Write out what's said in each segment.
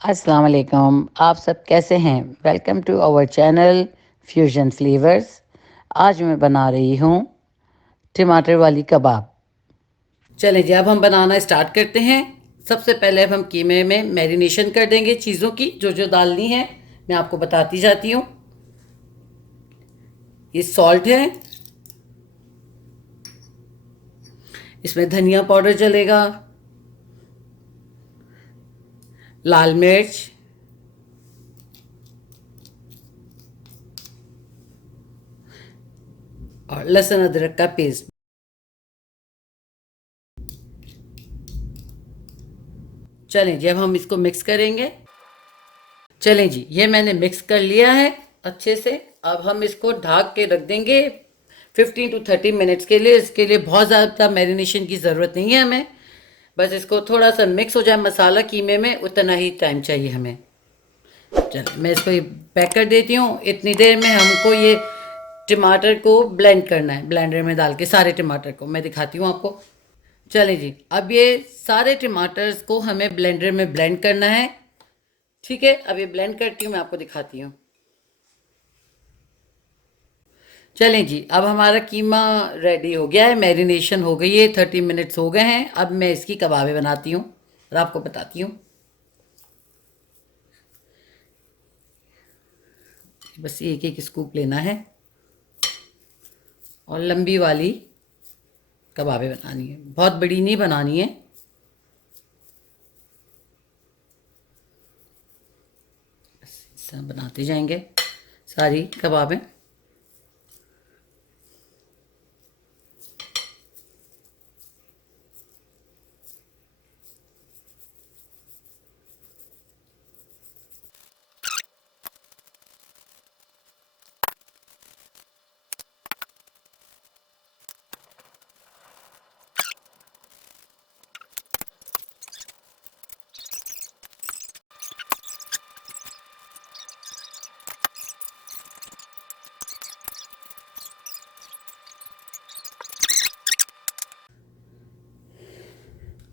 अस्सलाम वालेकुम। आप सब कैसे हैं? Welcome to our channel fusion flavours. आज मैं बना रही हूँ टमाटर वाली कबाब। चलें जी, अब हम बनाना स्टार्ट करते हैं। सबसे पहले अब हम कीमे में मैरिनेशन कर देंगे चीज़ों की जो जो डालनी है। मैं आपको बताती जाती हूँ। ये सॉल्ट है, इसमें धनिया पाउडर चलेगा, लाल मिर्च, और लहसुन अदरक का पेस्ट। चलें जी, अब हम इसको मिक्स करेंगे। चलें जी, ये मैंने मिक्स कर लिया है अच्छे से। अब हम इसको ढक के रख देंगे 15 to 30 मिनट्स के लिए। इसके लिए बहुत ज़्यादा मैरिनेशन की ज़रूरत नहीं है हमें। बस इसको थोड़ा सा मिक्स हो जाए मसाला कीमे में, उतना ही टाइम चाहिए हमें। चलिए मैं इसको ये पैक कर देती हूँ। इतनी देर में हमको ये टमाटर को ब्लेंड करना है, ब्लेंडर में डाल के सारे टमाटर को मैं दिखाती हूँ आपको। चलें जी, अब ये सारे टमाटर्स को हमें ब्लेंडर में ब्लेंड करना है। ठीक है, अब ये ब्लेंड करती हूँ, मैं आपको दिखाती हूँ। चलें जी, अब हमारा कीमा रेडी हो गया है, मैरिनेशन हो गई है, 30 मिनट्स हो गए हैं। अब मैं इसकी कबाबें बनाती हूँ और आपको बताती हूँ। बस एक एक स्कूप लेना है और लंबी वाली कबाबें बनानी है, बहुत बड़ी नहीं बनानी है। बस इस तरह बनाते जाएंगे सारी कबाबें।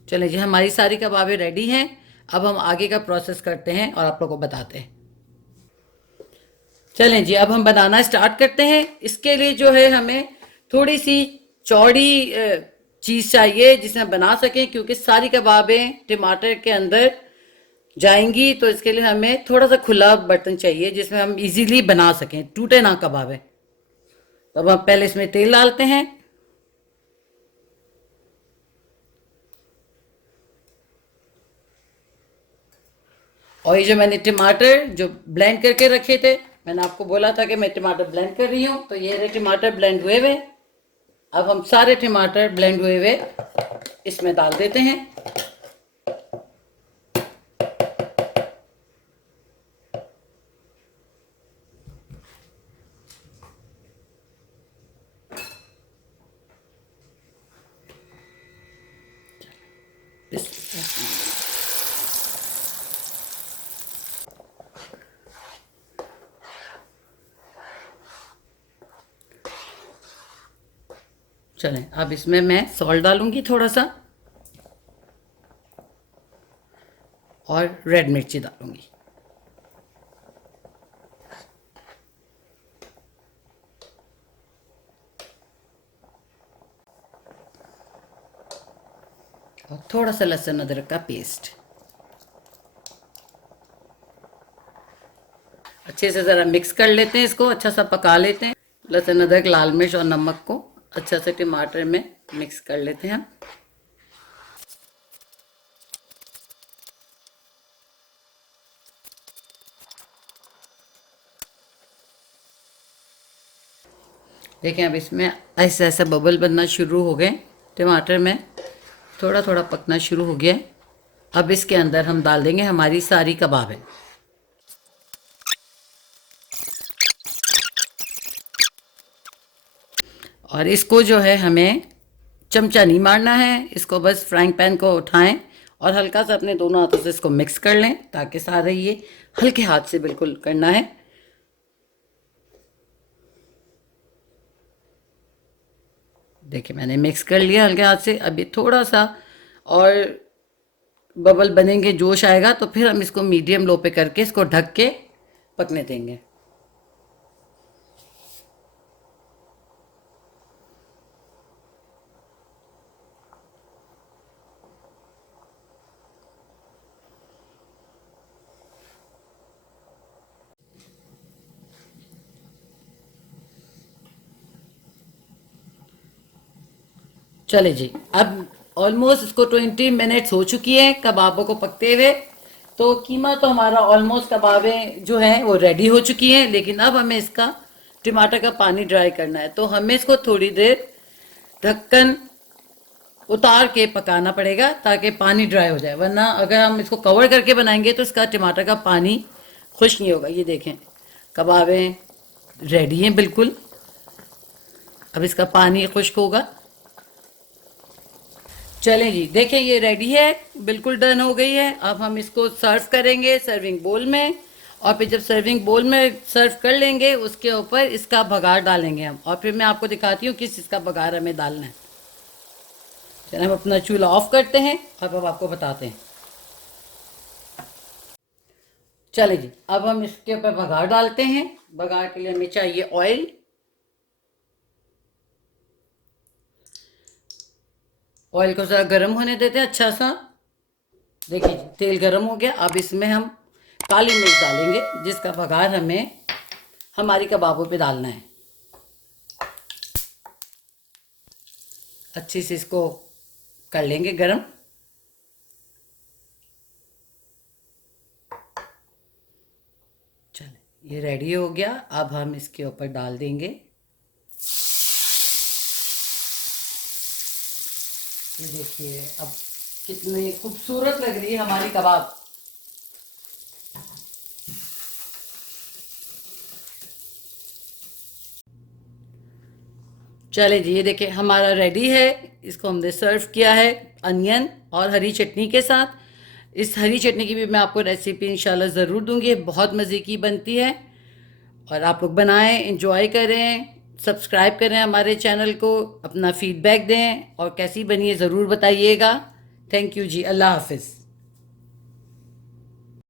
चलें जी, हमारी सारी कबाबें रेडी हैं। अब हम आगे का प्रोसेस करते हैं और आप लोगों को बताते हैं। चलें जी, अब हम बनाना स्टार्ट करते हैं। इसके लिए जो है हमें थोड़ी सी चौड़ी चीज़ चाहिए जिसमें बना सकें, क्योंकि सारी कबाबें टमाटर के अंदर जाएंगी। तो इसके लिए हमें थोड़ा सा खुला बर्तन चाहिए जिसमें हम इजीली बना सकें, टूटे ना कबाबें। तो अब हम पहले इसमें तेल डालते हैं। और ये जो मैंने टमाटर जो ब्लेंड करके रखे थे, मैंने आपको बोला था कि मैं टमाटर ब्लेंड कर रही हूँ, तो ये रहे टमाटर ब्लेंड हुए हुए। अब हम सारे टमाटर ब्लेंड हुए हुए इसमें डाल देते हैं। चलें, अब इसमें मैं सॉल्ट डालूंगी थोड़ा सा और रेड मिर्ची डालूंगी। और थोड़ा सा लहसुन अदरक का पेस्ट। अच्छे से ज़रा मिक्स कर लेते हैं, इसको अच्छा सा पका लेते हैं। लहसुन अदरक, लाल मिर्च और नमक को अच्छा से टमाटर में मिक्स कर लेते हैं। देखें, अब इसमें ऐसे ऐसे बबल बनना शुरू हो गए, टमाटर में थोड़ा थोड़ा पकना शुरू हो गया। अब इसके अंदर हम डाल देंगे हमारी सारी कबाबें। और इसको जो है हमें चमचा नहीं मारना है, इसको बस फ्राइंग पैन को उठाएं और हल्का सा अपने दोनों हाथों से इसको मिक्स कर लें, ताकि सारे ये हल्के हाथ से बिल्कुल करना है। देखिए, मैंने मिक्स कर लिया हल्के हाथ से। अब ये थोड़ा सा और बबल बनेंगे, जोश आएगा, तो फिर हम इसको मीडियम लो पे करके इसको ढक के पकने देंगे। चले जी, अब ऑलमोस्ट इसको 20 मिनट्स हो चुकी है कबाबों को पकते हुए। तो कीमा तो हमारा ऑलमोस्ट कबाबें जो हैं वो रेडी हो चुकी हैं, लेकिन अब हमें इसका टमाटर का पानी ड्राई करना है। तो हमें इसको थोड़ी देर ढक्कन उतार के पकाना पड़ेगा ताकि पानी ड्राई हो जाए, वरना अगर हम इसको कवर करके बनाएंगे तो इसका टमाटर का पानी खुश नहीं होगा। ये देखें, कबाबें रेडी हैं बिल्कुल। अब इसका पानी खुश्क होगा। चलें जी, देखें ये रेडी है, बिल्कुल डन हो गई है। अब हम इसको सर्व करेंगे सर्विंग बोल में, और फिर जब सर्विंग बोल में सर्व कर लेंगे उसके ऊपर इसका बघार डालेंगे हम, और फिर मैं आपको दिखाती हूँ किस इसका बघार हमें डालना है। चलिए हम अपना चूल्हा ऑफ करते हैं और अब आपको बताते हैं। चले जी, अब हम इसके ऊपर बघार डालते हैं। बघार के लिए हमें चाहिए ऑयल। ऑयल को ज़रा गर्म होने देते हैं अच्छा सा। देखिए जी, तेल गर्म हो गया। अब इसमें हम काली मिर्च डालेंगे जिसका बघार हमें हमारी कबाबों पे डालना है। अच्छी से इसको कर लेंगे गरम। चले, ये रेडी हो गया। अब हम इसके ऊपर डाल देंगे, ये देखिए अब कितनी खूबसूरत लग रही है हमारी कबाब। चले जी, ये देखिए हमारा रेडी है। इसको हमने सर्व किया है अनियन और हरी चटनी के साथ। इस हरी चटनी की भी मैं आपको रेसिपी इंशाल्लाह ज़रूर दूंगी, बहुत मज़े की बनती है। और आप लोग बनाएं, इंजॉय करें, सब्सक्राइब करें हमारे चैनल को, अपना फीडबैक दें और कैसी बनी है ज़रूर बताइएगा। थैंक यू जी, अल्लाह हाफिज़।